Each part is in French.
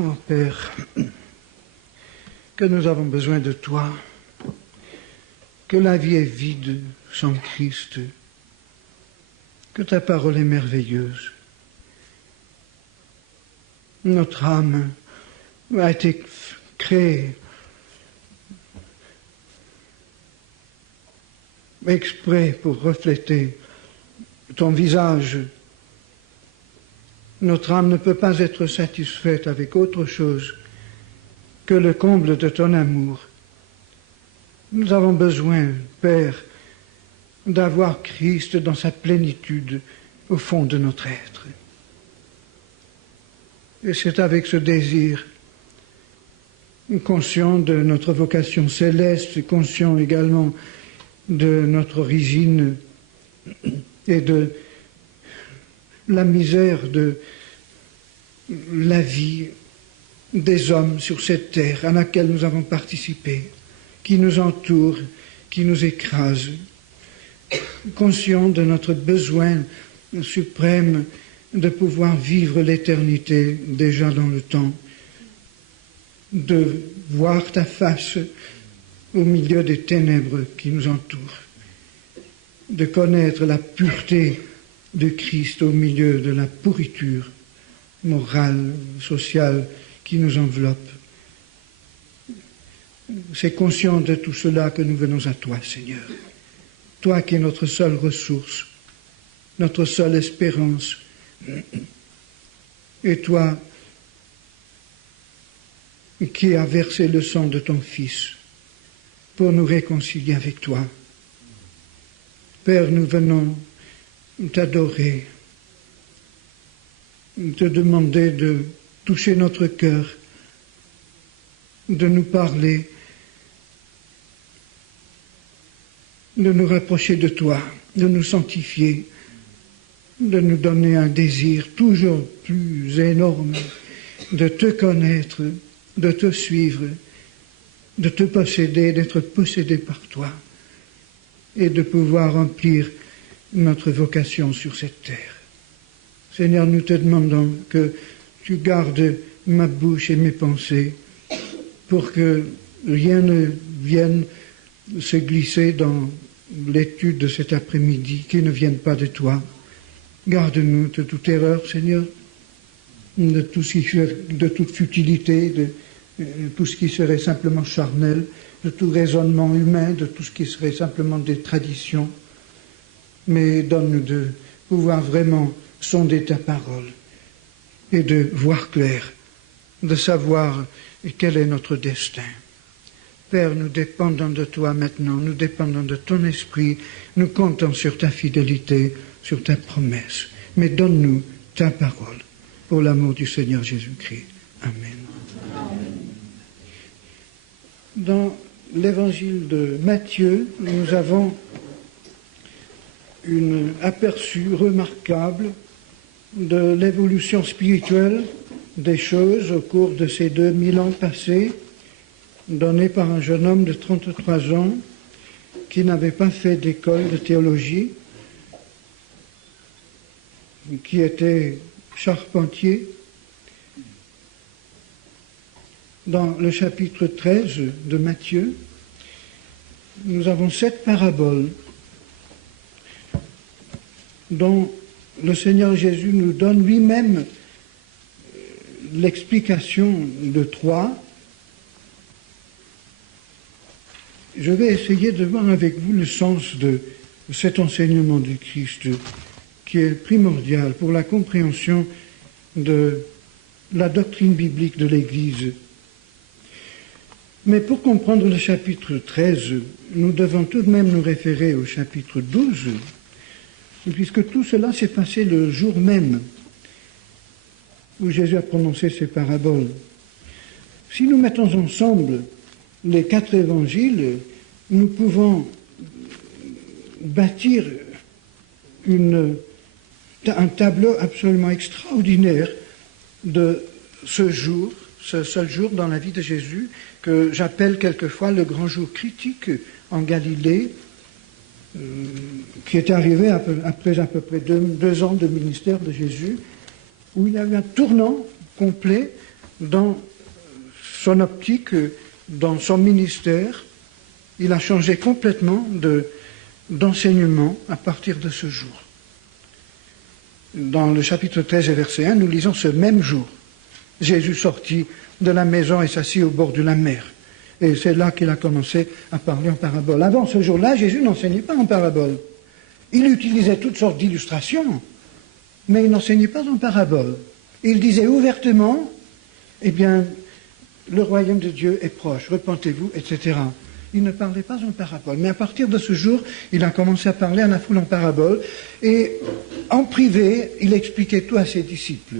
Oh Père, que nous avons besoin de toi, que la vie est vide sans Christ, que ta parole est merveilleuse. Notre âme a été créée exprès pour refléter ton visage. Notre âme ne peut pas être satisfaite avec autre chose que le comble de ton amour. Nous avons besoin, Père, d'avoir Christ dans sa plénitude au fond de notre être. Et c'est avec ce désir, conscient de notre vocation céleste, conscient également de notre origine et de la misère de la vie des hommes sur cette terre à laquelle nous avons participé, qui nous entoure, qui nous écrase, conscient de notre besoin suprême de pouvoir vivre l'éternité déjà dans le temps, de voir ta face au milieu des ténèbres qui nous entourent, de connaître la pureté de Christ au milieu de la pourriture morale, sociale qui nous enveloppe. C'est conscient de tout cela que nous venons à toi, Seigneur. Toi qui es notre seule ressource, notre seule espérance. Et toi qui as versé le sang de ton Fils pour nous réconcilier avec toi. Père, nous venons t'adorer, te demander de toucher notre cœur, de nous parler, de nous rapprocher de toi, de nous sanctifier, de nous donner un désir toujours plus énorme de te connaître, de te suivre, de te posséder, d'être possédé par toi et de pouvoir remplir notre vocation sur cette terre. Seigneur, nous te demandons que tu gardes ma bouche et mes pensées pour que rien ne vienne se glisser dans l'étude de cet après-midi qui ne vienne pas de toi. Garde-nous de toute erreur, Seigneur, de toute futilité, de tout ce qui serait simplement charnel, de tout raisonnement humain, de tout ce qui serait simplement des traditions. Mais donne-nous de pouvoir vraiment sonder ta parole et de voir clair, de savoir quel est notre destin. Père, nous dépendons de toi maintenant, nous dépendons de ton esprit, nous comptons sur ta fidélité, sur ta promesse. Mais donne-nous ta parole pour l'amour du Seigneur Jésus-Christ. Amen. Dans l'évangile de Matthieu, nous avons un aperçu remarquable de l'évolution spirituelle des choses au cours de ces 2000 ans passés, donné par un jeune homme de 33 ans qui n'avait pas fait d'école de théologie, qui était charpentier. Dans le chapitre 13 de Matthieu, nous avons 7 paraboles dont le Seigneur Jésus nous donne lui-même l'explication de 3. Je vais essayer de voir avec vous le sens de cet enseignement du Christ qui est primordial pour la compréhension de la doctrine biblique de l'Église. Mais pour comprendre le chapitre 13, nous devons tout de même nous référer au chapitre 12, puisque tout cela s'est passé le jour même où Jésus a prononcé ces paraboles. Si nous mettons ensemble les 4 évangiles, nous pouvons bâtir un tableau absolument extraordinaire de ce jour, ce seul jour dans la vie de Jésus, que j'appelle quelquefois le grand jour critique en Galilée, qui est arrivé après à peu près 2 ans de ministère de Jésus, où il y a eu un tournant complet dans son optique, dans son ministère. Il a changé complètement d'enseignement à partir de ce jour. Dans le chapitre 13 et verset 1, nous lisons ce même jour. Jésus sortit de la maison et s'assit au bord de la mer. Et c'est là qu'il a commencé à parler en parabole. Avant ce jour-là, Jésus n'enseignait pas en parabole. Il utilisait toutes sortes d'illustrations, mais il n'enseignait pas en parabole. Il disait ouvertement, eh bien, le royaume de Dieu est proche, repentez-vous, etc. Il ne parlait pas en parabole. Mais à partir de ce jour, il a commencé à parler à la foule en parabole. Et en privé, il expliquait tout à ses disciples.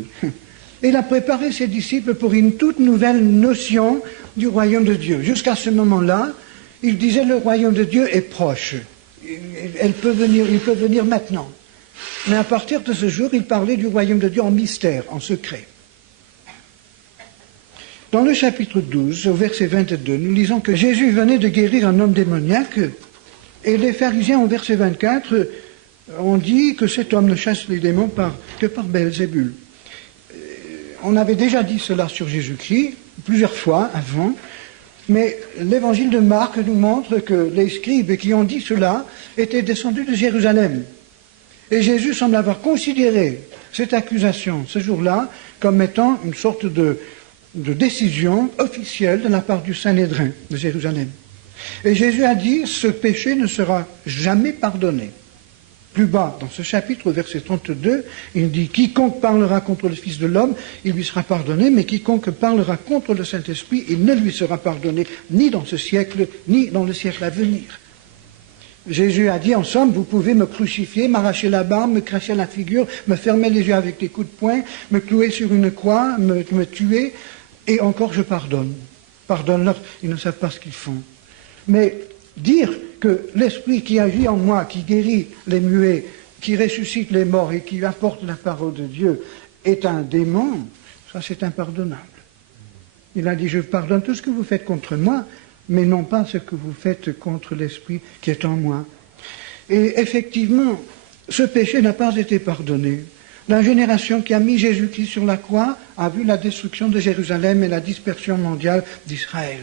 Et il a préparé ses disciples pour une toute nouvelle notion du royaume de Dieu. Jusqu'à ce moment-là, il disait le royaume de Dieu est proche. Il peut venir maintenant. Mais à partir de ce jour, il parlait du royaume de Dieu en mystère, en secret. Dans le chapitre 12, au verset 22, nous lisons que Jésus venait de guérir un homme démoniaque, et les pharisiens, au verset 24, ont dit que cet homme ne chasse les démons que par Belzébul. On avait déjà dit cela sur Jésus-Christ, plusieurs fois avant, mais l'évangile de Marc nous montre que les scribes qui ont dit cela étaient descendus de Jérusalem. Et Jésus semble avoir considéré cette accusation, ce jour-là, comme étant une sorte de décision officielle de la part du Sanhédrin de Jérusalem. Et Jésus a dit, ce péché ne sera jamais pardonné. Plus bas, dans ce chapitre, au verset 32, il dit « Quiconque parlera contre le Fils de l'homme, il lui sera pardonné, mais quiconque parlera contre le Saint-Esprit, il ne lui sera pardonné, ni dans ce siècle, ni dans le siècle à venir. » Jésus a dit, en somme, vous pouvez me crucifier, m'arracher la barbe, me cracher la figure, me fermer les yeux avec des coups de poing, me clouer sur une croix, me tuer, et encore je pardonne. Pardonne-leur, ils ne savent pas ce qu'ils font. Mais dire que l'Esprit qui agit en moi, qui guérit les muets, qui ressuscite les morts et qui apporte la parole de Dieu est un démon, ça c'est impardonnable. Il a dit, je pardonne tout ce que vous faites contre moi, mais non pas ce que vous faites contre l'Esprit qui est en moi. Et effectivement, ce péché n'a pas été pardonné. La génération qui a mis Jésus-Christ sur la croix a vu la destruction de Jérusalem et la dispersion mondiale d'Israël.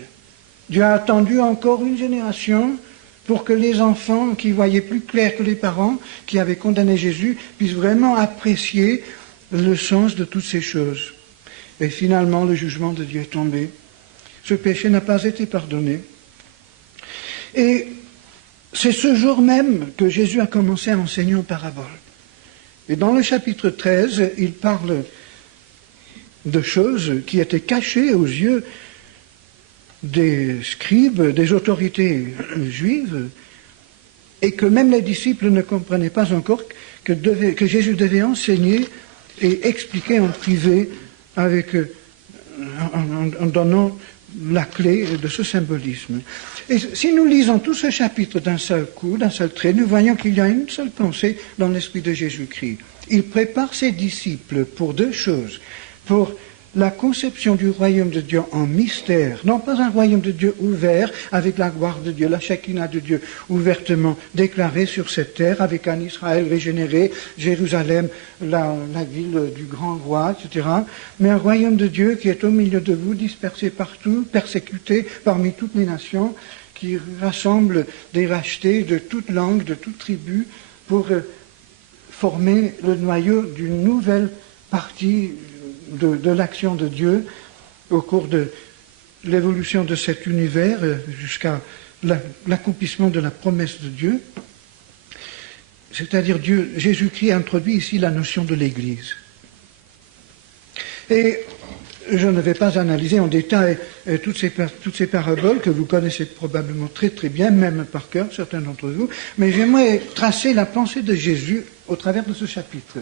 Dieu a attendu encore une génération pour que les enfants qui voyaient plus clair que les parents qui avaient condamné Jésus puissent vraiment apprécier le sens de toutes ces choses. Et finalement, le jugement de Dieu est tombé. Ce péché n'a pas été pardonné. Et c'est ce jour même que Jésus a commencé à enseigner en parabole. Et dans le chapitre 13, il parle de choses qui étaient cachées aux yeux des scribes, des autorités juives, et que même les disciples ne comprenaient pas encore que Jésus devait enseigner et expliquer en privé en donnant la clé de ce symbolisme. Et si nous lisons tout ce chapitre d'un seul coup, d'un seul trait, nous voyons qu'il y a une seule pensée dans l'esprit de Jésus-Christ. Il prépare ses disciples pour deux choses. Pour la conception du royaume de Dieu en mystère, non pas un royaume de Dieu ouvert avec la gloire de Dieu, la Shekinah de Dieu ouvertement déclarée sur cette terre avec un Israël régénéré, Jérusalem, la ville du grand roi, etc. Mais un royaume de Dieu qui est au milieu de vous, dispersé partout, persécuté parmi toutes les nations, qui rassemble des rachetés de toute langue, de toute tribu, pour former le noyau d'une nouvelle partie de l'action de Dieu au cours de l'évolution de cet univers jusqu'à l'accomplissement de la promesse de Dieu. C'est-à-dire Jésus-Christ introduit ici la notion de l'Église. Et je ne vais pas analyser en détail toutes ces paraboles que vous connaissez probablement très très bien, même par cœur, certains d'entre vous, mais j'aimerais tracer la pensée de Jésus au travers de ce chapitre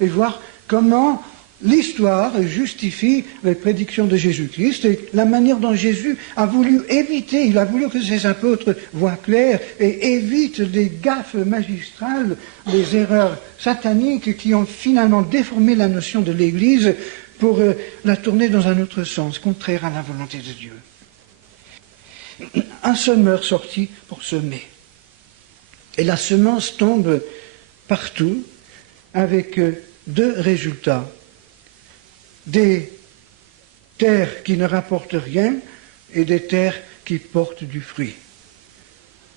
et voir comment l'histoire justifie les prédictions de Jésus-Christ et la manière dont Jésus a voulu éviter, il a voulu que ses apôtres voient clair et évitent des gaffes magistrales, des erreurs sataniques qui ont finalement déformé la notion de l'Église pour la tourner dans un autre sens, contraire à la volonté de Dieu. Un semeur sortit pour semer. Et la semence tombe partout avec deux résultats. Des terres qui ne rapportent rien et des terres qui portent du fruit.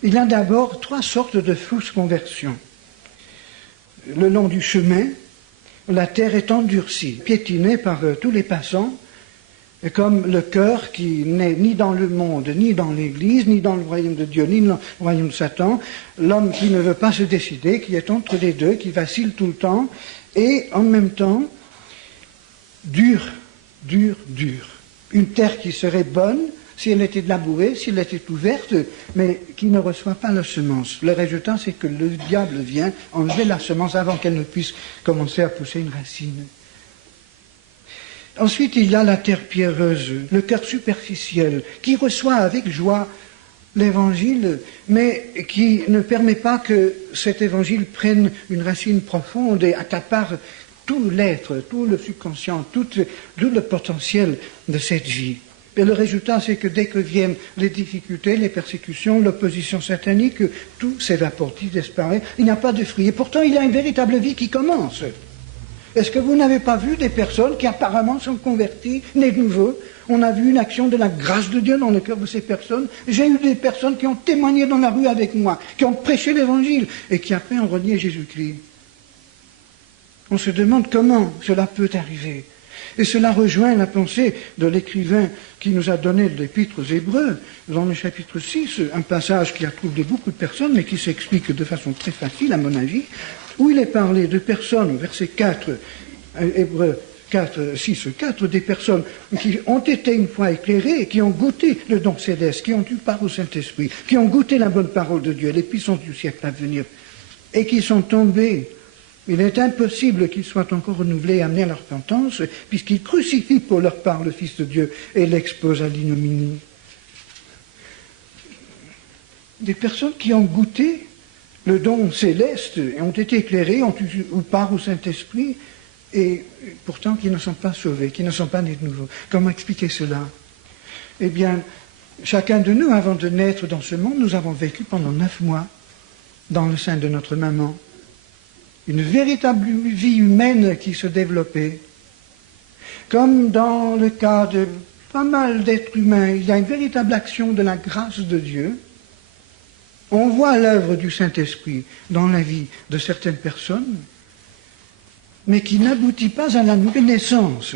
Il y a d'abord 3 sortes de fausses conversions. Le long du chemin, la terre est endurcie, piétinée par tous les passants, et comme le cœur qui n'est ni dans le monde, ni dans l'Église, ni dans le royaume de Dieu, ni dans le royaume de Satan, l'homme qui ne veut pas se décider, qui est entre les deux, qui vacille tout le temps, et en même temps, dur. Une terre qui serait bonne si elle était labourée, si elle était ouverte, mais qui ne reçoit pas la semence. Le résultat, c'est que le diable vient enlever la semence avant qu'elle ne puisse commencer à pousser une racine. Ensuite, il y a la terre pierreuse, le cœur superficiel, qui reçoit avec joie l'évangile, mais qui ne permet pas que cet évangile prenne une racine profonde et accapare tout l'être, tout le subconscient, tout le potentiel de cette vie. Et le résultat, c'est que dès que viennent les difficultés, les persécutions, l'opposition satanique, tout s'évapore, tout disparaît, il n'y a pas de fruit. Et pourtant, il y a une véritable vie qui commence. Est-ce que vous n'avez pas vu des personnes qui apparemment sont converties, nées de nouveau? On a vu une action de la grâce de Dieu dans le cœur de ces personnes. J'ai eu des personnes qui ont témoigné dans la rue avec moi, qui ont prêché l'évangile et qui après ont renié Jésus-Christ. On se demande comment cela peut arriver. Et cela rejoint la pensée de l'écrivain qui nous a donné l'épître aux Hébreux, dans le chapitre 6, un passage qui a troublé beaucoup de personnes, mais qui s'explique de façon très facile, à mon avis, où il est parlé de personnes, verset 4, Hébreux 6, 4, des personnes qui ont été une fois éclairées, qui ont goûté le don céleste, qui ont eu part au Saint-Esprit, qui ont goûté la bonne parole de Dieu, les puissances du siècle à venir, et qui sont tombés. Il est impossible qu'ils soient encore renouvelés et amenés à la repentance, puisqu'ils crucifient pour leur part le Fils de Dieu et l'exposent à l'ignominie. Des personnes qui ont goûté le don céleste et ont été éclairées, ont eu part au Saint-Esprit, et pourtant qui ne sont pas sauvés, qui ne sont pas nés de nouveau. Comment expliquer cela? Eh bien, chacun de nous, avant de naître dans ce monde, nous avons vécu pendant 9 mois dans le sein de notre maman. Une véritable vie humaine qui se développait. Comme dans le cas de pas mal d'êtres humains, il y a une véritable action de la grâce de Dieu. On voit l'œuvre du Saint-Esprit dans la vie de certaines personnes, mais qui n'aboutit pas à la nouvelle naissance.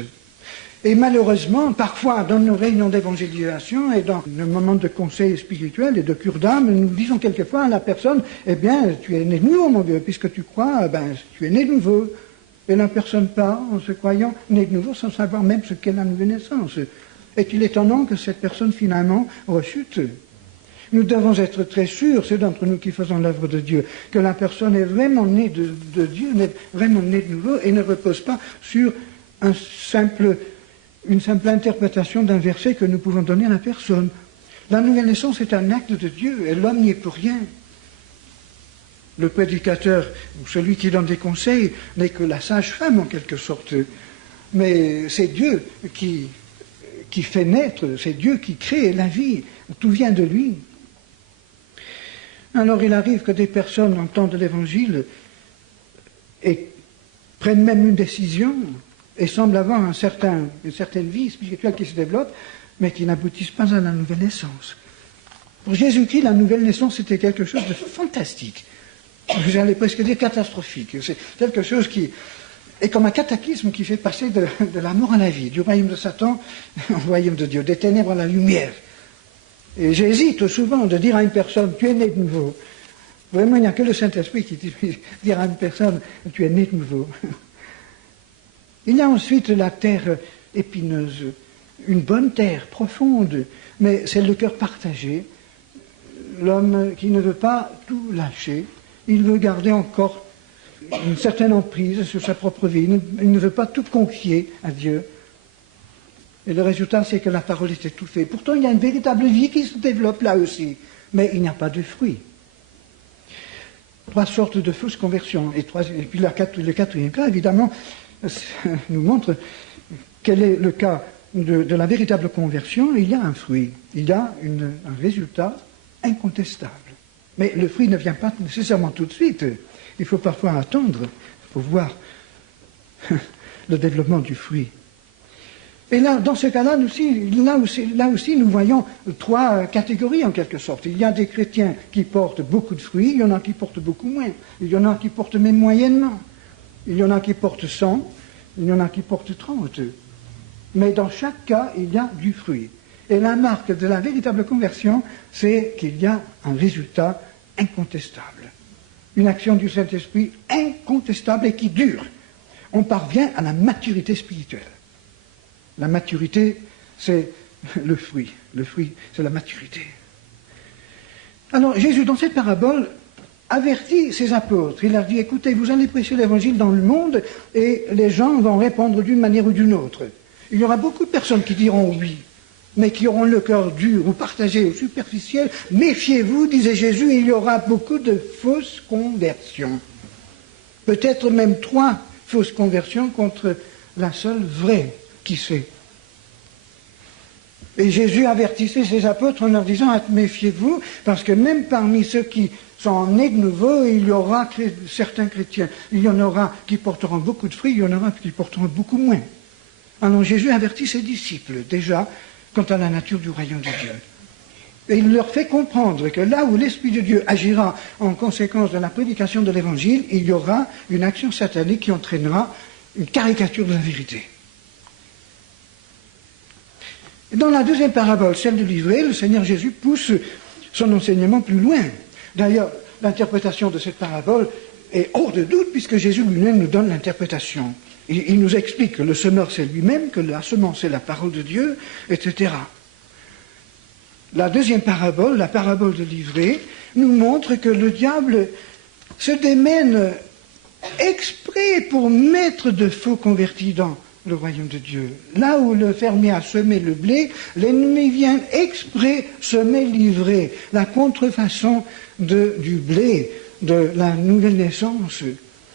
Et malheureusement, parfois, dans nos réunions d'évangélisation et dans nos moments de conseil spirituel et de cure d'âme, nous disons quelquefois à la personne, eh bien, tu es né de nouveau, mon vieux, puisque tu crois, tu es né de nouveau. Et la personne part en se croyant né de nouveau sans savoir même ce qu'est la nouvelle naissance. Est-il étonnant que cette personne, finalement, rechute? Nous devons être très sûrs, ceux d'entre nous qui faisons l'œuvre de Dieu, que la personne est vraiment née de Dieu, est vraiment née de nouveau et ne repose pas sur une simple interprétation d'un verset que nous pouvons donner à la personne. La nouvelle naissance est un acte de Dieu et l'homme n'y est pour rien. Le prédicateur, ou celui qui donne des conseils, n'est que la sage-femme en quelque sorte. Mais c'est Dieu qui fait naître, c'est Dieu qui crée la vie. Tout vient de lui. Alors il arrive que des personnes entendent l'évangile et prennent même une décision et semblent avoir une certaine vie spirituelle qui se développe, mais qui n'aboutissent pas à la nouvelle naissance. Pour Jésus-Christ, la nouvelle naissance, c'était quelque chose de fantastique. J'allais presque dire catastrophique. C'est quelque chose qui est comme un cataclysme qui fait passer de la mort à la vie, du royaume de Satan au royaume de Dieu, des ténèbres à la lumière. Et j'hésite souvent de dire à une personne, tu es né de nouveau. Vraiment, il n'y a que le Saint-Esprit qui dit dire à une personne, tu es né de nouveau. Il y a ensuite la terre épineuse, une bonne terre profonde, mais c'est le cœur partagé. L'homme qui ne veut pas tout lâcher, il veut garder encore une certaine emprise sur sa propre vie, il ne veut pas tout confier à Dieu. Et le résultat, c'est que la parole est étouffée. Pourtant, il y a une véritable vie qui se développe là aussi, mais il n'y a pas de fruits. 3 sortes de fausses conversions. Et puis le 4e cas, évidemment, nous montre quel est le cas de la véritable conversion. Il y a un fruit, il y a un résultat incontestable. Mais le fruit ne vient pas nécessairement tout de suite. Il faut parfois attendre pour voir le développement du fruit. Et là, dans ce cas-là, là aussi, nous voyons trois catégories en quelque sorte. Il y a des chrétiens qui portent beaucoup de fruits, il y en a qui portent beaucoup moins, il y en a qui portent même moyennement, il y en a qui portent 100, il y en a qui portent 30. Mais dans chaque cas, il y a du fruit. Et la marque de la véritable conversion, c'est qu'il y a un résultat incontestable. Une action du Saint-Esprit incontestable et qui dure. On parvient à la maturité spirituelle. La maturité, c'est le fruit. Le fruit, c'est la maturité. Alors, Jésus, dans cette parabole, avertit ses apôtres. Il leur dit, écoutez, vous allez prêcher l'évangile dans le monde et les gens vont répondre d'une manière ou d'une autre. Il y aura beaucoup de personnes qui diront oui, mais qui auront le cœur dur ou partagé ou superficiel. Méfiez-vous, disait Jésus, il y aura beaucoup de fausses conversions. Peut-être même 3 fausses conversions contre la seule vraie, qui sait. Et Jésus avertissait ses apôtres en leur disant, méfiez-vous, parce que même parmi ceux qui sont nés de nouveau, il y aura certains chrétiens. Il y en aura qui porteront beaucoup de fruits, il y en aura qui porteront beaucoup moins. Alors Jésus avertit ses disciples, déjà, quant à la nature du royaume de Dieu. Et il leur fait comprendre que là où l'Esprit de Dieu agira en conséquence de la prédication de l'Évangile, il y aura une action satanique qui entraînera une caricature de la vérité. Dans la deuxième parabole, celle du livret, le Seigneur Jésus pousse son enseignement plus loin. D'ailleurs, l'interprétation de cette parabole est hors de doute, puisque Jésus lui-même nous donne l'interprétation. Il nous explique que le semeur, c'est lui-même, que la semence, c'est la parole de Dieu, etc. La deuxième parabole, la parabole de l'ivraie, nous montre que le diable se démène exprès pour mettre de faux convertis dans le royaume de Dieu. Là où le fermier a semé le blé, l'ennemi vient exprès semer l'ivraie, la contrefaçon du blé, de la nouvelle naissance.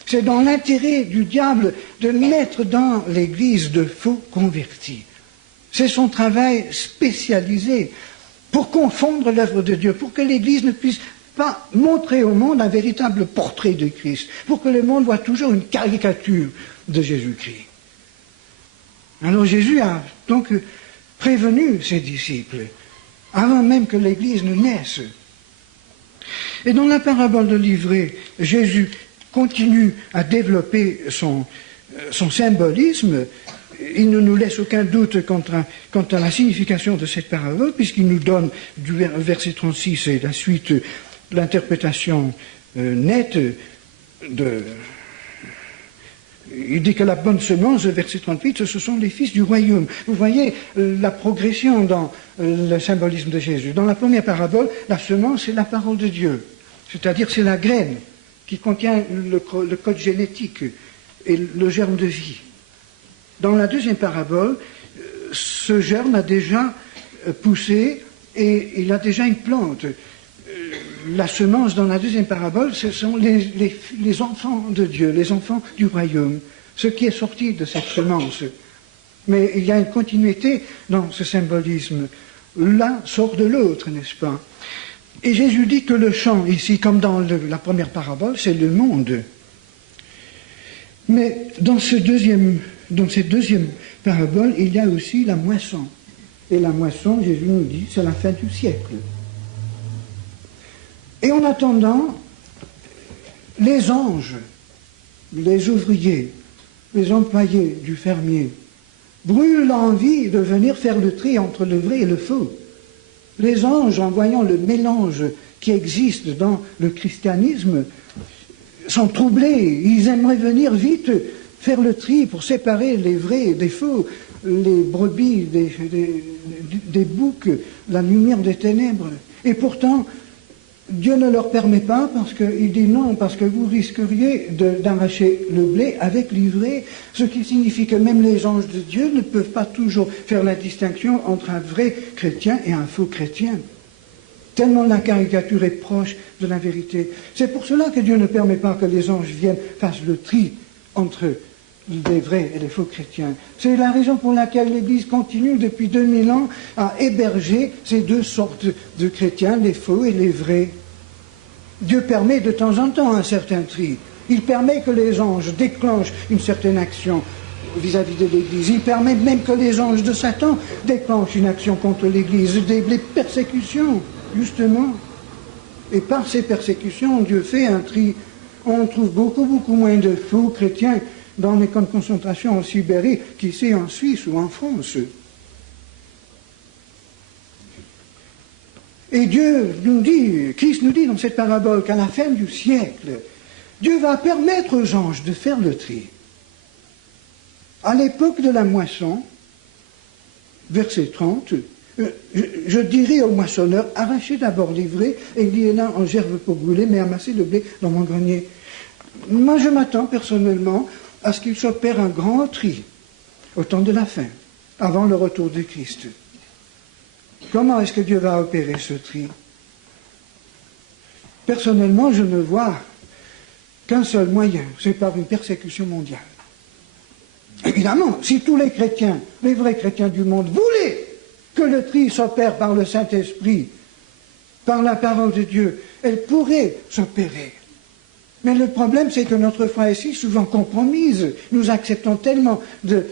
C'est dans l'intérêt du diable de mettre dans l'Église de faux convertis. C'est son travail spécialisé pour confondre l'œuvre de Dieu, pour que l'Église ne puisse pas montrer au monde un véritable portrait de Christ, pour que le monde voit toujours une caricature de Jésus-Christ. Alors Jésus a donc prévenu ses disciples, avant même que l'Église ne naisse. Et dans la parabole de l'ivraie, Jésus continue à développer son symbolisme. Il ne nous laisse aucun doute quant à la signification de cette parabole, puisqu'il nous donne du verset 36 et la suite l'interprétation nette de... Il dit que la bonne semence, verset 38, ce sont les fils du royaume. Vous voyez la progression dans le symbolisme de Jésus. Dans la première parabole, la semence, c'est la parole de Dieu. C'est-à-dire, c'est la graine qui contient le code génétique et le germe de vie. Dans la deuxième parabole, ce germe a déjà poussé et il a déjà une plante. La semence dans la deuxième parabole, ce sont les enfants de Dieu, les enfants du royaume, ce qui est sorti de cette semence. Mais il y a une continuité dans ce symbolisme. L'un sort de l'autre, n'est-ce pas? Et Jésus dit que le champ, ici, comme dans la première parabole, c'est le monde. Mais dans cette deuxième parabole, il y a aussi la moisson. Et la moisson, Jésus nous dit, c'est la fin du siècle. Et en attendant, les anges, les ouvriers, les employés du fermier brûlent l'envie de venir faire le tri entre le vrai et le faux. Les anges, en voyant le mélange qui existe dans le christianisme, sont troublés. Ils aimeraient venir vite faire le tri pour séparer les vrais des faux, les brebis des boucs, la lumière des ténèbres. Et pourtant, Dieu ne leur permet pas, parce qu'il dit non, parce que vous risqueriez d'arracher le blé avec l'ivraie, ce qui signifie que même les anges de Dieu ne peuvent pas toujours faire la distinction entre un vrai chrétien et un faux chrétien. Tellement la caricature est proche de la vérité. C'est pour cela que Dieu ne permet pas que les anges viennent, fassent le tri entre les vrais et les faux chrétiens. C'est la raison pour laquelle l'Église continue depuis 2000 ans à héberger ces deux sortes de chrétiens, les faux et les vrais. Dieu permet de temps en temps un certain tri. Il permet que les anges déclenchent une certaine action vis-à-vis de l'Église. Il permet même que les anges de Satan déclenchent une action contre l'Église, des persécutions, justement. Et par ces persécutions, Dieu fait un tri. On trouve beaucoup moins de faux chrétiens dans les camps de concentration en Sibérie qu'ici en Suisse ou en France. Et Dieu nous dit, Christ nous dit dans cette parabole qu'à la fin du siècle, Dieu va permettre aux anges de faire le tri. À l'époque de la moisson, verset 30, je dirai au moissonneur, arrachez d'abord l'ivraie et liez-la en gerbe pour brûler, mais amassez le blé dans mon grenier. Moi, je m'attends personnellement à ce qu'il s'opère un grand tri au temps de la fin, avant le retour de Christ. Comment est-ce que Dieu va opérer ce tri? Personnellement, je ne vois qu'un seul moyen, c'est par une persécution mondiale. Évidemment, si tous les chrétiens, les vrais chrétiens du monde, voulaient que le tri s'opère par le Saint-Esprit, par la parole de Dieu, elle pourrait s'opérer. Mais le problème, c'est que notre foi est si souvent compromise. Nous acceptons tellement de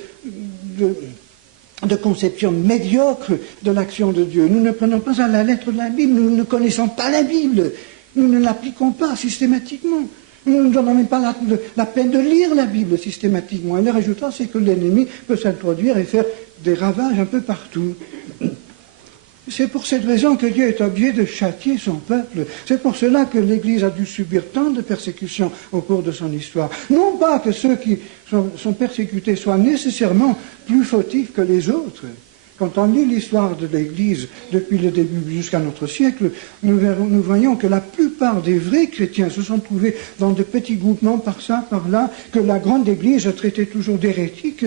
conceptions médiocres de l'action de Dieu. Nous ne prenons pas à la lettre de la Bible, nous ne connaissons pas la Bible, nous ne l'appliquons pas systématiquement. Nous ne nous donnons même pas la peine de lire la Bible systématiquement. Et le résultat, c'est que l'ennemi peut s'introduire et faire des ravages un peu partout. C'est pour cette raison que Dieu est obligé de châtier son peuple. C'est pour cela que l'Église a dû subir tant de persécutions au cours de son histoire. Non pas que ceux qui sont persécutés soient nécessairement plus fautifs que les autres. Quand on lit l'histoire de l'Église depuis le début jusqu'à notre siècle, nous voyons que la plupart des vrais chrétiens se sont trouvés dans de petits groupements par ça, par là, que la grande Église traitait toujours d'hérétiques,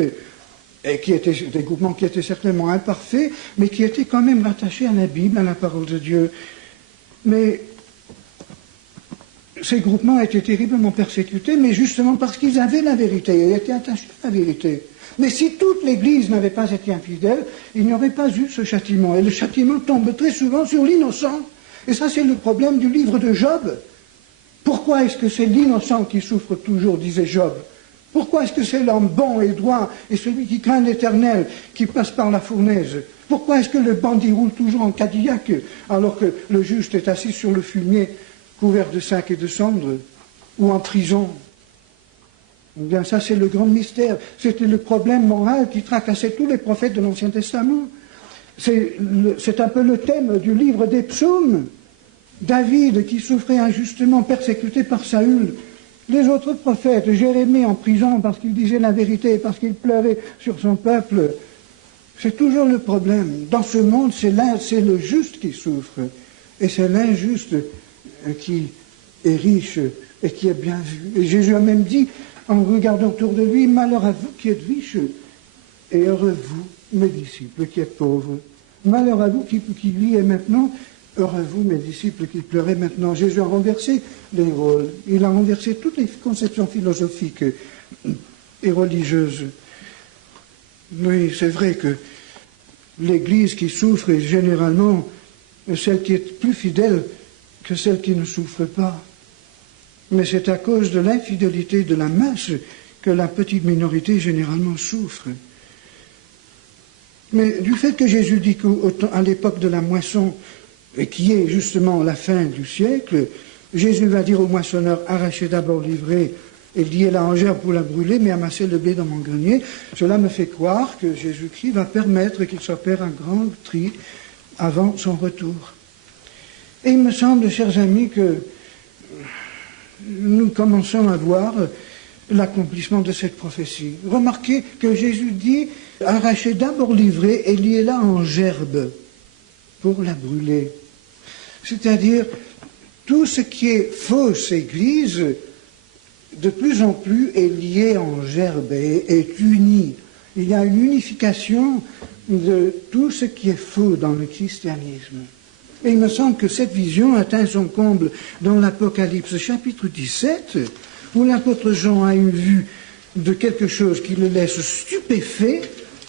et qui étaient des groupements qui étaient certainement imparfaits, mais qui étaient quand même rattachés à la Bible, à la parole de Dieu. Mais ces groupements étaient terriblement persécutés, mais justement parce qu'ils avaient la vérité, ils étaient attachés à la vérité. Mais si toute l'Église n'avait pas été infidèle, il n'y aurait pas eu ce châtiment. Et le châtiment tombe très souvent sur l'innocent. Et ça, c'est le problème du livre de Job. Pourquoi est-ce que c'est l'innocent qui souffre toujours, disait Job? Pourquoi est-ce que c'est l'homme bon et droit et celui qui craint l'Éternel qui passe par la fournaise? Pourquoi est-ce que le bandit roule toujours en Cadillac alors que le juste est assis sur le fumier couvert de sacs et de cendres ou en prison? Eh bien, ça, c'est le grand mystère. C'était le problème moral qui tracassait tous les prophètes de l'Ancien Testament. C'est un peu le thème du livre des psaumes. David, qui souffrait injustement, persécuté par Saül. Les autres prophètes, Jérémie en prison parce qu'il disait la vérité et parce qu'il pleurait sur son peuple. C'est toujours le problème. Dans ce monde, c'est le juste qui souffre. Et c'est l'injuste qui est riche et qui est bien vu. Et Jésus a même dit, en regardant autour de lui, malheur à vous qui êtes riches, et heureux vous, mes disciples, qui êtes pauvres. Malheur à vous qui riez maintenant, heureux vous, mes disciples, qui pleurez maintenant. Jésus a renversé les rôles. Il a renversé toutes les conceptions philosophiques et religieuses. Oui, c'est vrai que l'Église qui souffre est généralement celle qui est plus fidèle que celle qui ne souffre pas. Mais c'est à cause de l'infidélité de la masse que la petite minorité généralement souffre. Mais du fait que Jésus dit qu'à l'époque de la moisson, et qui est justement la fin du siècle, Jésus va dire au moissonneur, arrachez d'abord l'ivraie et liez-la en gerbe pour la brûler, mais amassez le blé dans mon grenier. Cela me fait croire que Jésus-Christ va permettre qu'il s'opère un grand tri avant son retour. Et il me semble, chers amis, que nous commençons à voir l'accomplissement de cette prophétie. Remarquez que Jésus dit, arrachez d'abord l'ivraie et liez-la en gerbe pour la brûler. C'est-à-dire, tout ce qui est fausse Église, de plus en plus est lié en gerbe, est uni. Il y a une unification de tout ce qui est faux dans le christianisme. Et il me semble que cette vision atteint son comble dans l'Apocalypse chapitre 17, où l'apôtre Jean a une vue de quelque chose qui le laisse stupéfait.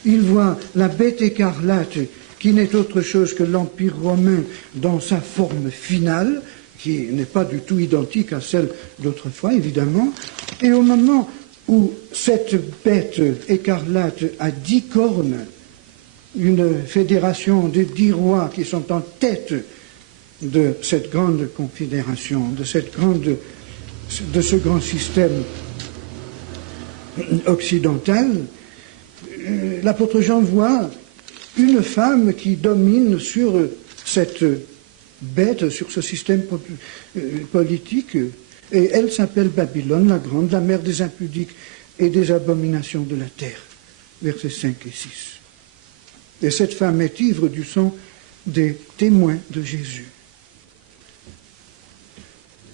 Il voit la bête écarlate, qui n'est autre chose que l'Empire romain dans sa forme finale, qui n'est pas du tout identique à celle d'autrefois, évidemment. Et au moment où cette bête écarlate a 10 cornes, une fédération de 10 rois qui sont en tête de cette grande confédération, de ce grand système occidental, l'apôtre Jean voit une femme qui domine sur cette bête, sur ce système politique, et elle s'appelle Babylone la Grande, la mère des impudiques et des abominations de la terre. Versets 5 et 6. Et cette femme est ivre du sang des témoins de Jésus.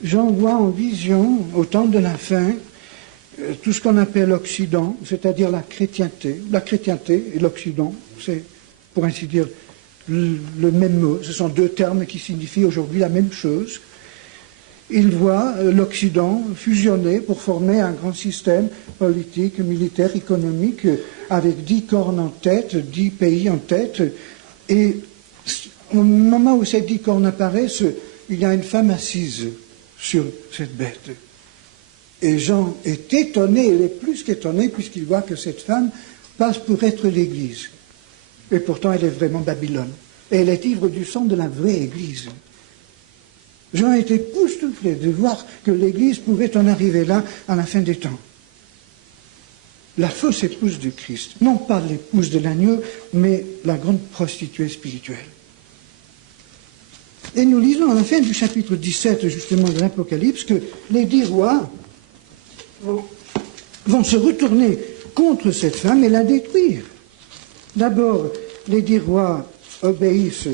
Jean voit en vision, au temps de la fin, tout ce qu'on appelle l'Occident, c'est-à-dire la chrétienté. La chrétienté et l'Occident, c'est, pour ainsi dire, le même mot. Ce sont deux termes qui signifient aujourd'hui la même chose. Il voit l'Occident fusionner pour former un grand système politique, militaire, économique, avec 10 cornes en tête, 10 pays en tête. Et au moment où ces 10 cornes apparaissent, il y a une femme assise sur cette bête. Et Jean est étonné, il est plus qu'étonné, puisqu'il voit que cette femme passe pour être l'Église. Et pourtant, elle est vraiment Babylone. Et elle est ivre du sang de la vraie Église. Jean a été époustouflé de voir que l'Église pouvait en arriver là à la fin des temps. La fausse épouse du Christ, non pas l'épouse de l'agneau, mais la grande prostituée spirituelle. Et nous lisons à la fin du chapitre 17, justement, de l'Apocalypse, que les 10 rois vont se retourner contre cette femme et la détruire. D'abord, les 10 rois obéissent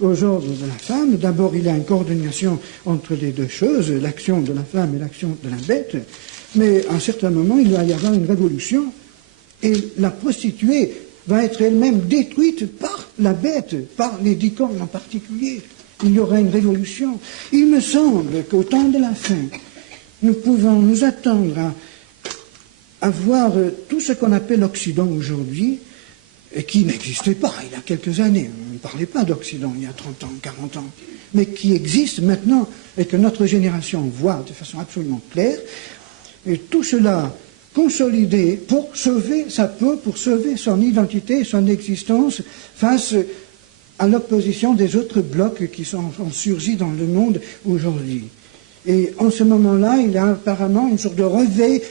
aux ordres de la femme. D'abord, il y a une coordination entre les deux choses, l'action de la femme et l'action de la bête. Mais à un certain moment, il va y avoir une révolution et la prostituée va être elle-même détruite par la bête, par les 10 cornes en particulier. Il y aura une révolution. Il me semble qu'au temps de la fin, nous pouvons nous attendre à voir tout ce qu'on appelle l'Occident aujourd'hui, et qui n'existait pas il y a quelques années. On ne parlait pas d'Occident il y a 30 ans, 40 ans, mais qui existe maintenant et que notre génération voit de façon absolument claire. Et tout cela consolidé pour sauver sa peau, pour sauver son identité, son existence face à l'opposition des autres blocs qui ont surgi dans le monde aujourd'hui. Et en ce moment-là, il y a apparemment une sorte de réveil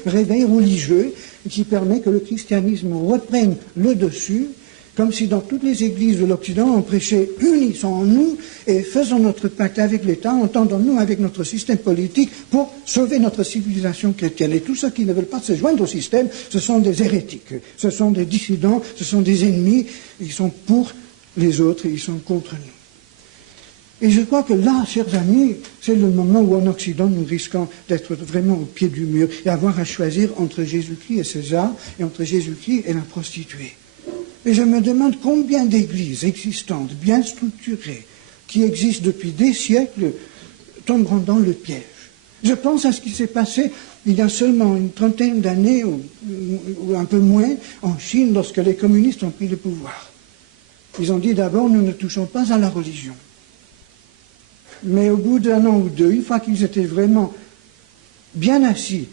religieux qui permet que le christianisme reprenne le dessus, comme si dans toutes les églises de l'Occident, on prêchait « unissons en nous et faisons notre pacte avec l'État, entendons-nous avec notre système politique pour sauver notre civilisation chrétienne. » Et tous ceux qui ne veulent pas se joindre au système, ce sont des hérétiques, ce sont des dissidents, ce sont des ennemis, ils sont pour les autres et ils sont contre nous. Et je crois que là, chers amis, c'est le moment où en Occident, nous risquons d'être vraiment au pied du mur et avoir à choisir entre Jésus-Christ et César et entre Jésus-Christ et la prostituée. Et je me demande combien d'églises existantes, bien structurées, qui existent depuis des siècles, tomberont dans le piège. Je pense à ce qui s'est passé il y a seulement une trentaine d'années, ou un peu moins, en Chine, lorsque les communistes ont pris le pouvoir. Ils ont dit d'abord, nous ne touchons pas à la religion. Mais au bout d'un an ou deux, une fois qu'ils étaient vraiment bien assis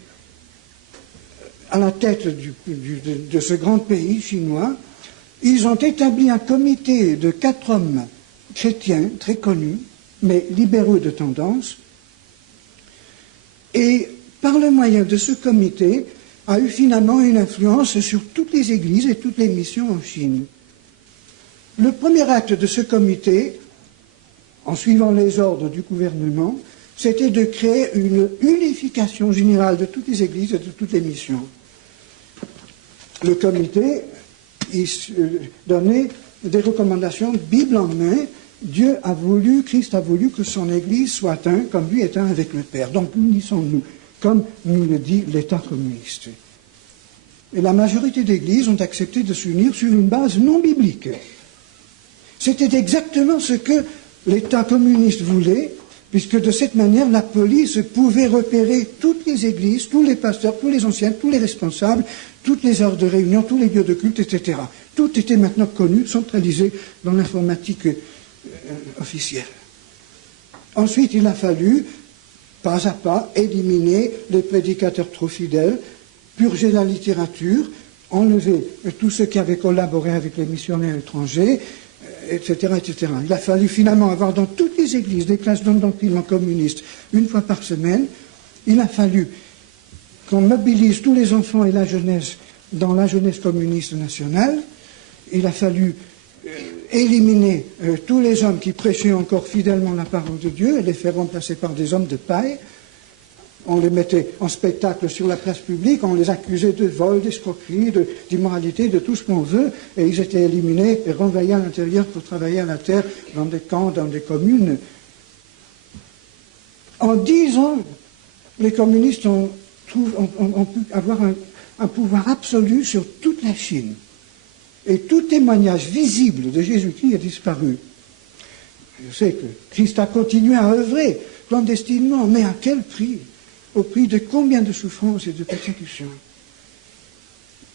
à la tête de ce grand pays chinois, ils ont établi un comité de 4 hommes chrétiens très connus, mais libéraux de tendance, et par le moyen de ce comité, a eu finalement une influence sur toutes les églises et toutes les missions en Chine. Le premier acte de ce comité, en suivant les ordres du gouvernement, c'était de créer une unification générale de toutes les églises et de toutes les missions. Le comité donnait des recommandations, Bible en main. Dieu a voulu, Christ a voulu que son Église soit un, comme lui est un avec le Père. Donc unissons-nous, comme nous le dit l'État communiste. Et la majorité d'églises ont accepté de s'unir sur une base non biblique. C'était exactement ce que l'État communiste voulait, puisque de cette manière, la police pouvait repérer toutes les églises, tous les pasteurs, tous les anciens, tous les responsables, toutes les heures de réunion, tous les lieux de culte, etc. Tout était maintenant connu, centralisé dans l'informatique officielle. Ensuite, il a fallu, pas à pas, éliminer les prédicateurs trop fidèles purger la littérature, enlever tous ceux qui avaient collaboré avec les missionnaires étrangers, etc., etc. Il a fallu finalement avoir dans toutes les églises des classes d'endoctrinement communiste une fois par semaine. Il a fallu qu'on mobilise tous les enfants et la jeunesse dans la jeunesse communiste nationale. Il a fallu éliminer tous les hommes qui prêchaient encore fidèlement la parole de Dieu et les faire remplacer par des hommes de paille. On les mettait en spectacle sur la place publique, on les accusait de vol, d'escroquerie, d'immoralité, de tout ce qu'on veut, et ils étaient éliminés et renvoyés à l'intérieur pour travailler à la terre, dans des camps, dans des communes. En 10 ans, les communistes ont pu avoir un pouvoir absolu sur toute la Chine. Et tout témoignage visible de Jésus-Christ a disparu. Je sais que Christ a continué à œuvrer clandestinement, mais à quel prix? Au prix de combien de souffrances et de persécutions?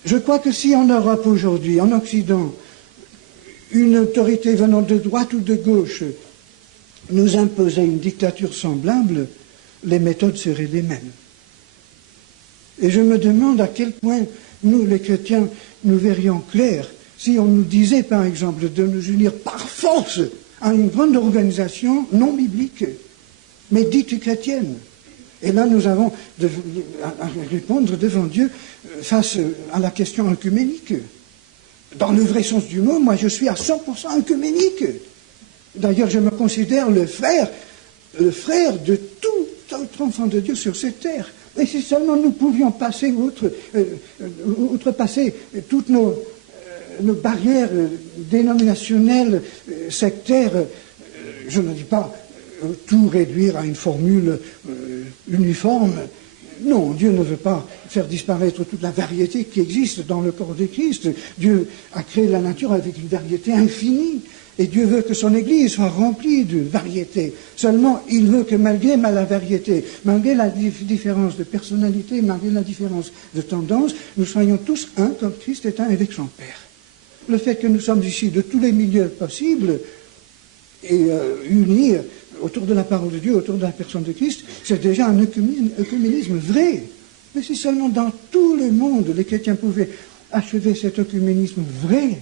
Je crois que si en Europe aujourd'hui, en Occident, une autorité venant de droite ou de gauche nous imposait une dictature semblable, les méthodes seraient les mêmes. Et je me demande à quel point nous, les chrétiens, nous verrions clair si on nous disait, par exemple, de nous unir par force à une grande organisation non biblique, mais dite chrétienne. Et là, nous avons à répondre devant Dieu face à la question œcuménique. Dans le vrai sens du mot, moi, je suis à 100% œcuménique. D'ailleurs, je me considère le frère de tout autre enfant de Dieu sur cette terre. Et si seulement nous pouvions passer outrepasser toutes nos barrières dénominationnelles, sectaires, je ne dis pas tout réduire à une formule uniforme. Non, Dieu ne veut pas faire disparaître toute la variété qui existe dans le corps de Christ. Dieu a créé la nature avec une variété infinie. Et Dieu veut que son Église soit remplie de variété. Seulement, il veut que malgré la variété, malgré la différence de personnalité, malgré la différence de tendance, nous soyons tous un comme Christ est un avec son Père. Le fait que nous sommes ici de tous les milieux possibles et unis autour de la parole de Dieu, autour de la personne de Christ, c'est déjà un œcuménisme vrai. Mais si seulement dans tout le monde, les chrétiens pouvaient achever cet œcuménisme vrai,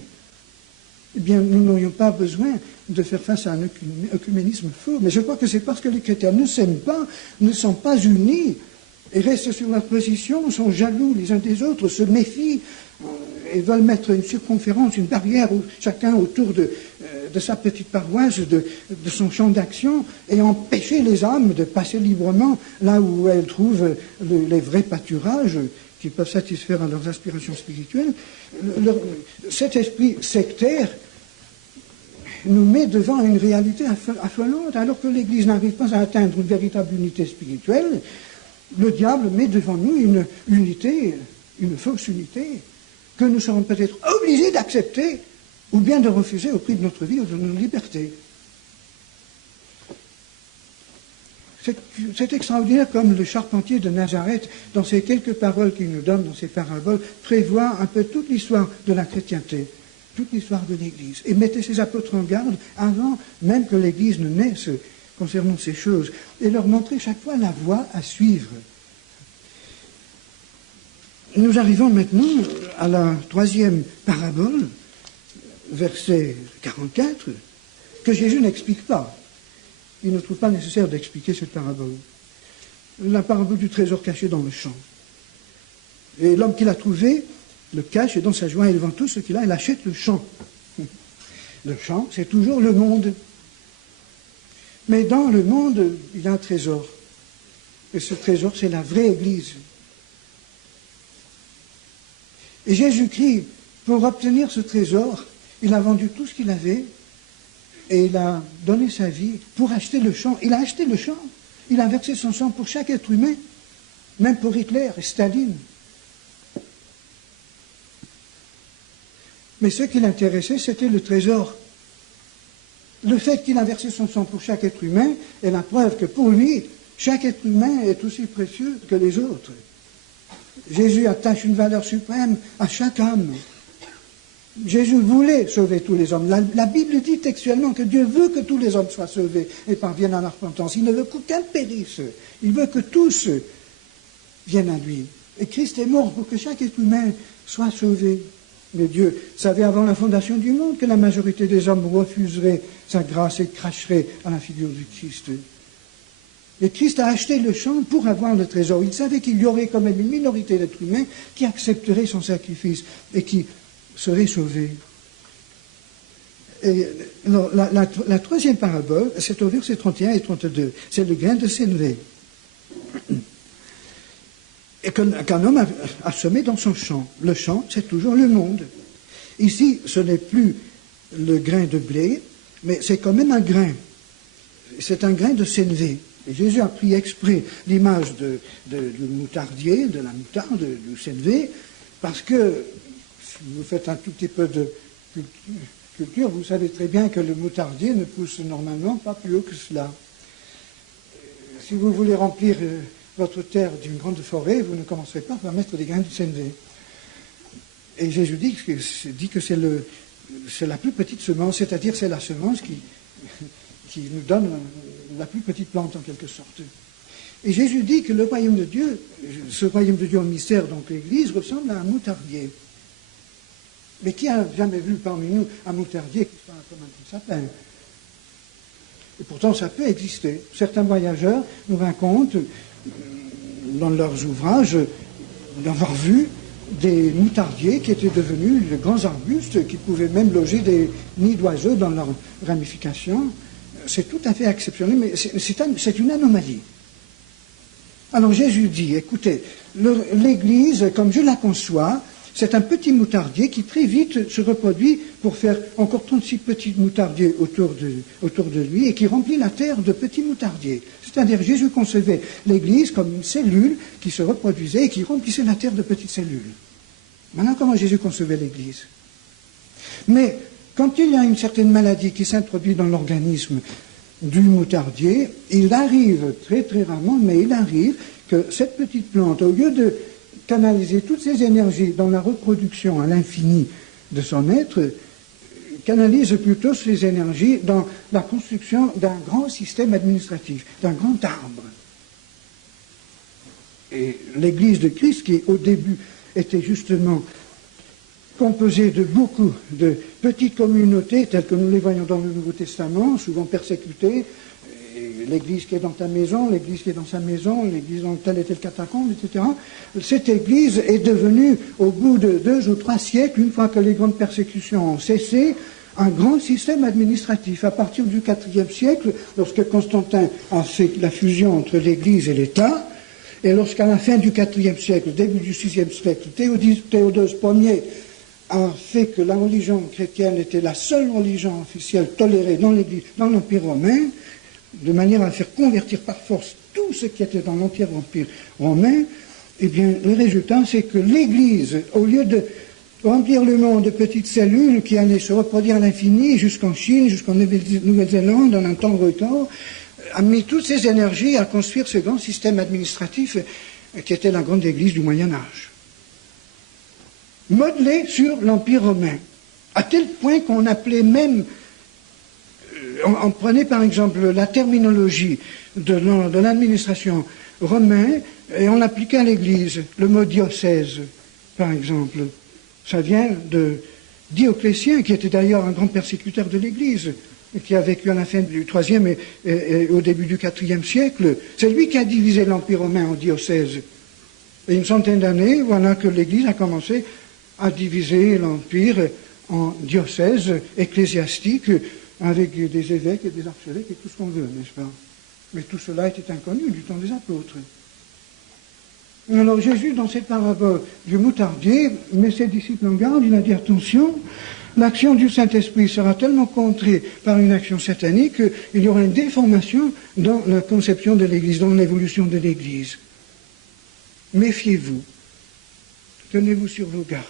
eh bien, nous n'aurions pas besoin de faire face à un œcuménisme faux. Mais je crois que c'est parce que les chrétiens ne s'aiment pas, ne sont pas unis, et restent sur leur position, sont jaloux les uns des autres, se méfient, et veulent mettre une circonférence, une barrière, chacun autour de sa petite paroisse, de son champ d'action, et empêcher les âmes de passer librement là où elles trouvent les vrais pâturages qui peuvent satisfaire à leurs aspirations spirituelles. Cet esprit sectaire nous met devant une réalité affolante. Alors que l'Église n'arrive pas à atteindre une véritable unité spirituelle, le diable met devant nous une unité, une fausse unité, que nous serons peut-être obligés d'accepter ou bien de refuser au prix de notre vie ou de notre liberté. C'est extraordinaire comme le charpentier de Nazareth, dans ces quelques paroles qu'il nous donne, dans ces paraboles, prévoit un peu toute l'histoire de la chrétienté, toute l'histoire de l'Église, et mettait ses apôtres en garde avant même que l'Église ne naisse concernant ces choses, et leur montrer chaque fois la voie à suivre. Nous arrivons maintenant à la troisième parabole, verset 44, que Jésus n'explique pas. Il ne trouve pas nécessaire d'expliquer cette parabole. La parabole du trésor caché dans le champ. Et l'homme qui l'a trouvé le cache et dans sa joie, il vend tout ce qu'il a, il achète le champ. Le champ, c'est toujours le monde. Mais dans le monde, il y a un trésor. Et ce trésor, c'est la vraie Église. Et Jésus-Christ, pour obtenir ce trésor, il a vendu tout ce qu'il avait et il a donné sa vie pour acheter le champ. Il a acheté le champ. Il a versé son sang pour chaque être humain, même pour Hitler et Staline. Mais ce qui l'intéressait, c'était le trésor. Le fait qu'il a versé son sang pour chaque être humain est la preuve que pour lui, chaque être humain est aussi précieux que les autres. Jésus attache une valeur suprême à chaque âme. Jésus voulait sauver tous les hommes. La Bible dit textuellement que Dieu veut que tous les hommes soient sauvés et parviennent à la repentance. Il ne veut qu'aucun périsse. Il veut que tous viennent à lui. Et Christ est mort pour que chaque être humain soit sauvé. Mais Dieu savait avant la fondation du monde que la majorité des hommes refuserait sa grâce et cracherait à la figure du Christ. Et Christ a acheté le champ pour avoir le trésor. Il savait qu'il y aurait quand même une minorité d'êtres humains qui accepteraient son sacrifice et qui seraient sauvés. Et alors, la troisième parabole, c'est au verset 31 et 32. C'est le grain de sénévé. Et qu'un homme a semé dans son champ. Le champ, c'est toujours le monde. Ici, ce n'est plus le grain de blé, mais c'est quand même un grain. C'est un grain de sénévé. Et Jésus a pris exprès l'image du moutardier, de la moutarde, du sénévé, parce que, si vous faites un tout petit peu de culture, vous savez très bien que le moutardier ne pousse normalement pas plus haut que cela. Si vous voulez remplir votre terre d'une grande forêt, vous ne commencerez pas par mettre des grains de sénévé. Et Jésus dit que c'est la plus petite semence, c'est-à-dire c'est la semence qui nous donne la plus petite plante en quelque sorte. Et Jésus dit que le royaume de Dieu, ce royaume de Dieu en mystère, donc l'Église, ressemble à un moutardier. Mais qui a jamais vu parmi nous un moutardier qui soit comme un petit sapin? Et pourtant ça peut exister. Certains voyageurs nous racontent dans leurs ouvrages d'avoir vu des moutardiers qui étaient devenus de grands arbustes, qui pouvaient même loger des nids d'oiseaux dans leurs ramifications. C'est tout à fait exceptionnel, mais c'est une anomalie. Alors Jésus dit, écoutez, l'Église, comme je la conçois, c'est un petit moutardier qui très vite se reproduit pour faire encore 36 petits moutardiers autour de lui et qui remplit la terre de petits moutardiers. C'est-à-dire Jésus concevait l'Église comme une cellule qui se reproduisait et qui remplissait la terre de petites cellules. Maintenant, comment Jésus concevait l'Église? Mais quand il y a une certaine maladie qui s'introduit dans l'organisme du moutardier, il arrive, très très rarement, mais il arrive que cette petite plante, au lieu de canaliser toutes ses énergies dans la reproduction à l'infini de son être, canalise plutôt ses énergies dans la construction d'un grand système administratif, d'un grand arbre. Et l'Église de Christ, qui au début était justement composée de beaucoup de petites communautés, telles que nous les voyons dans le Nouveau Testament, souvent persécutées, l'Église qui est dans ta maison, l'Église qui est dans sa maison, l'Église dans telle et telle catacombe, etc. Cette Église est devenue, au bout de 2 ou 3 siècles, une fois que les grandes persécutions ont cessé, un grand système administratif. À partir du IVe siècle, lorsque Constantin a fait la fusion entre l'Église et l'État, et lorsqu'à la fin du IVe siècle, début du VIe siècle, Théodose Ier a fait que la religion chrétienne était la seule religion officielle tolérée dans l'Église, dans l'Empire romain, de manière à faire convertir par force tout ce qui était dans l'Empire romain, eh bien, le résultat, c'est que l'Église, au lieu de remplir le monde de petites cellules qui allaient se reproduire à l'infini jusqu'en Chine, jusqu'en Nouvelle-Zélande, en un temps record, a mis toutes ses énergies à construire ce grand système administratif qui était la grande Église du Moyen-Âge. Modelé sur l'Empire romain, à tel point qu'on appelait même, on prenait par exemple la terminologie de l'administration romaine et on l'appliquait à l'Église, le mot diocèse, par exemple. Ça vient de Dioclétien, qui était d'ailleurs un grand persécuteur de l'Église, et qui a vécu à la fin du IIIe et au début du IVe siècle. C'est lui qui a divisé l'Empire romain en diocèses. Et une centaine d'années, voilà que l'Église a commencé à diviser l'Empire en diocèses ecclésiastiques, avec des évêques et des archevêques et tout ce qu'on veut, n'est-ce pas? Mais tout cela était inconnu du temps des apôtres. Alors Jésus, dans cette parabole du moutardier, met ses disciples en garde, il a dit attention, l'action du Saint-Esprit sera tellement contrée par une action satanique qu'il y aura une déformation dans la conception de l'Église, dans l'évolution de l'Église. Méfiez-vous, tenez-vous sur vos gardes.